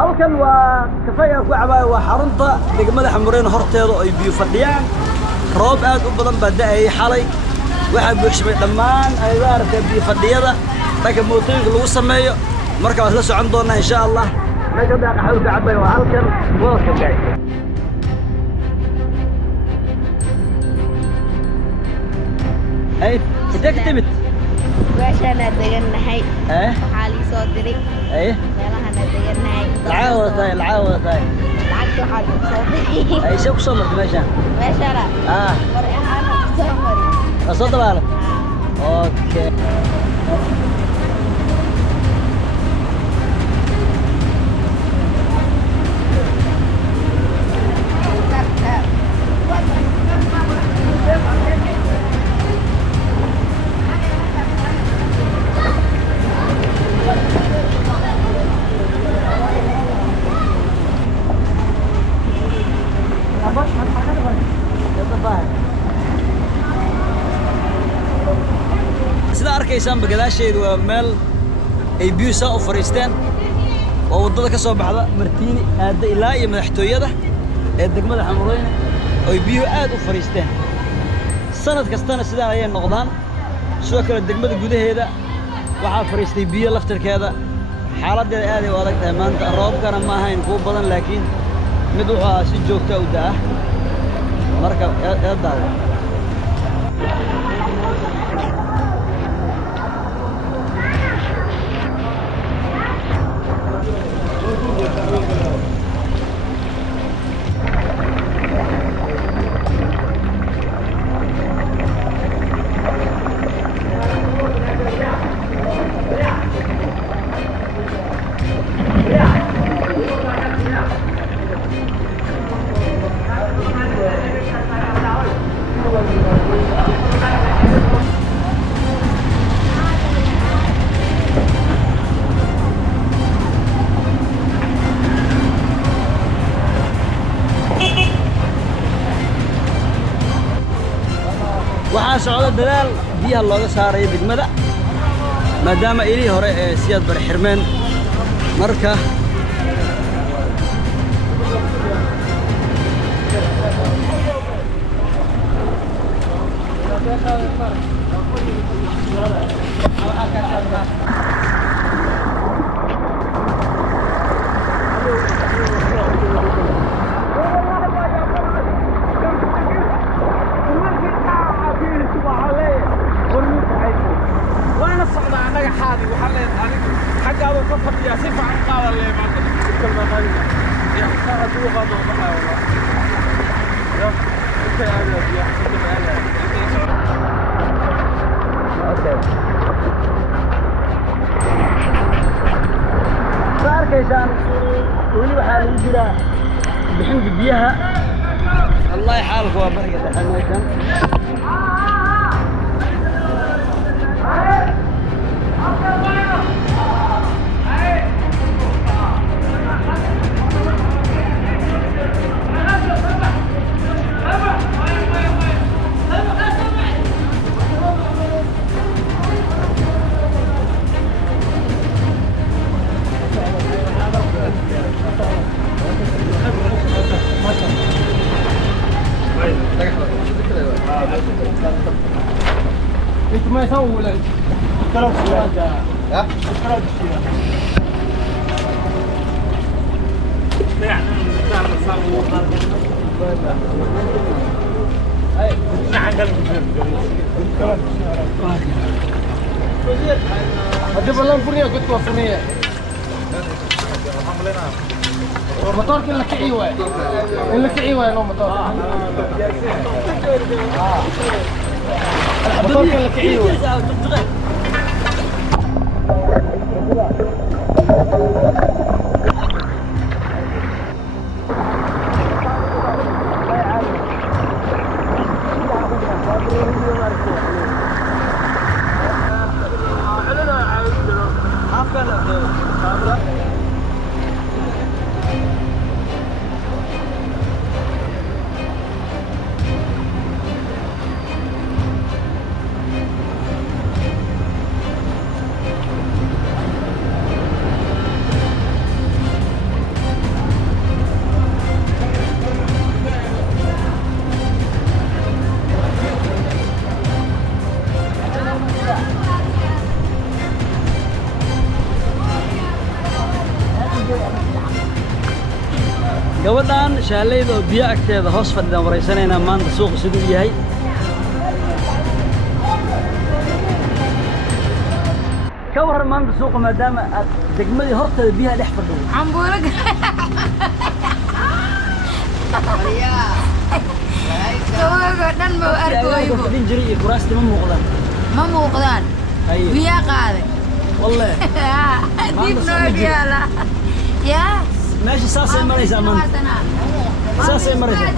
halkan waa kafeega ku cabay waa xarunta degmada Xamreen horteeda oo ay biyo fadhiyaan roob aad u badan baa da'ay xalay waxa buuxsamay dhammaan aydaarka biyo fadhiyada dhaga mootooyinka lagu sameeyo marka waad la socon doonaa insha Allah meesha daaqay xawlka cabay waa halkan walka gaay ay inta ka timid وعشان أدقناهاي حالي صدري ايه يلا هندقناهاي العاوة طيب لعبت حالي صدري اي شوك صمت ماشي ماشي أنا مريحة أنا صمري أصدق بالك اوكي sida arkaysaan bagadaasheedu waa meel ay biyo soo fariisteen oo wadada ka soo baxda Martiini aad ilaa iyo madaxtooyada ee degmada Xamreen oo biyo aad u fariisteen sanad kastana sidaan ayay noqdaan soo kala degmada gudaheeda waxa fariistay biyo laftirkeeda xaaladeeda aad ay u adag tahay maanta roobkana ma ahayn kuwa badan laakiin mid waxa si joogto ah u daa marka eedaada waxaa socda dadaal biyaha looga saarayo degmada maadaama ilii hore ee siyaad bar xirmeen marka وانا الصعدة عنك حادي وحليت عليك حاجة هذا كفر يا سيف عن قال اللي ما تكلم هاي يا خسارة دوغة ما بحا والله يا انت يا عبد يا حسن اوكي صار كيسان ولي waxaa lagu jiraa bixinta biyaha الله يحالك waa bariga dhaxanaysan انت ما يسوي ولا اشتراك ها اشتراك هذه بالله فنيه قلت فنيه الموتور كله كعيوه اللي كعيوه لو موتور الموتور كله كعيوه gabadhan shaalayda oo biyo agteeda hoos fadhidan wareysanayna maanta suuqa siduu yahay ka waran maanta suuqa maadaama aad degmadii horteeda biyaha dhex fadhido cambuulaga gabadha dhan ma arkooyo fadhin jiray iyo kuraasta ma muuqdaan ma muuqdaan biyaa qaaday wallahi dib noo biyaala yaa meesha saasay maraysaa maanta saasay maraysaa